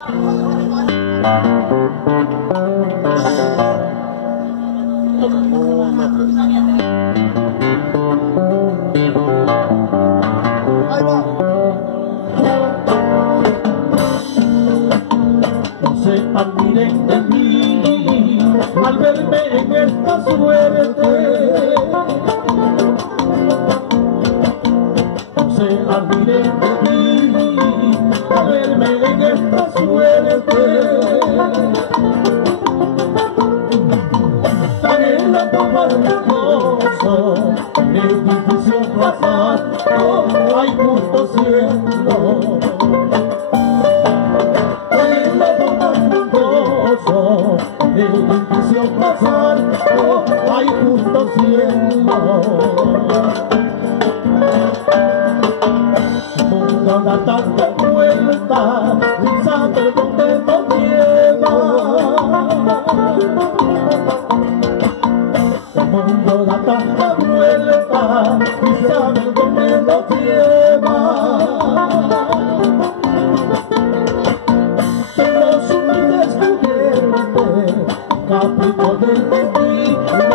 No se admiren de mí al verme en esta suerte. No se admiren de mí al verme en esta suerte. En la copa de hermoso es difícil pasar, hay justo cielo. En la copa de hermoso es difícil pasar, hay justo cielo. Mundo da tanta vuelta y sabe dónde nos lleva. El mundo da tanta vuelta y sabe dónde nos lleva. Somos humildes juguetes, capricho del destino,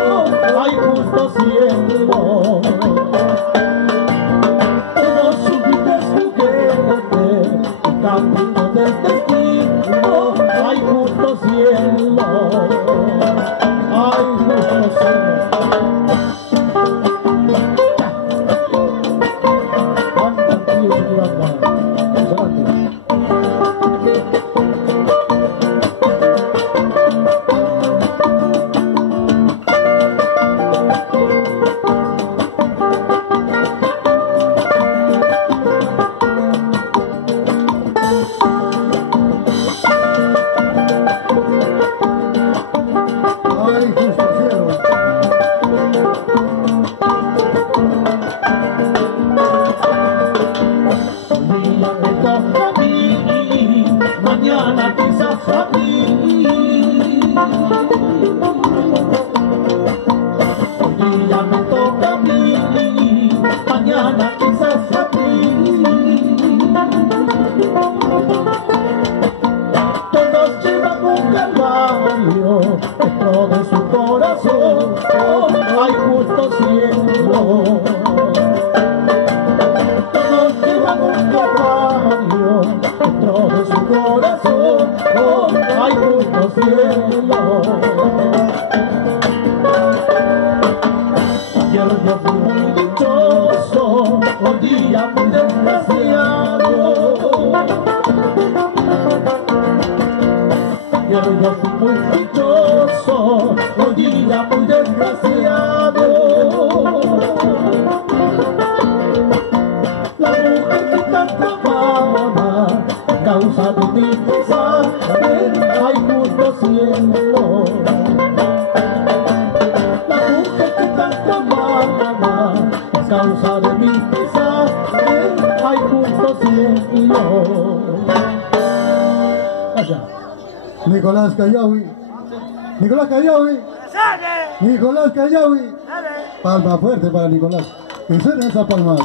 hay justo cielo. Somos humildes juguetes, capricho del destino, hay justo cielo. Hay justo cielo. Mañana quizás a mí. Hoy día me toca a mí, mañana quizás a ti. Todos llevan un calvario dentro de su corazón, hay justo cielo. Todos llevan un calvario dentro de su corazón, hay justo cielo. Ayer yo fui muy dichoso, hoy día muy desgraciado. Ayer yo fui muy dichoso, hoy día muy desgraciado. La mujer que tanto amaba, causa de mi pesar, hay justo cielo. La mujer que tanto amaba, causa de mi pesar, hay justo cielo. Allá. Nicolás Callawi. Nicolás Callawi. Nicolás Callawi. Palma fuerte para Nicolás. Que suenen esas palmas.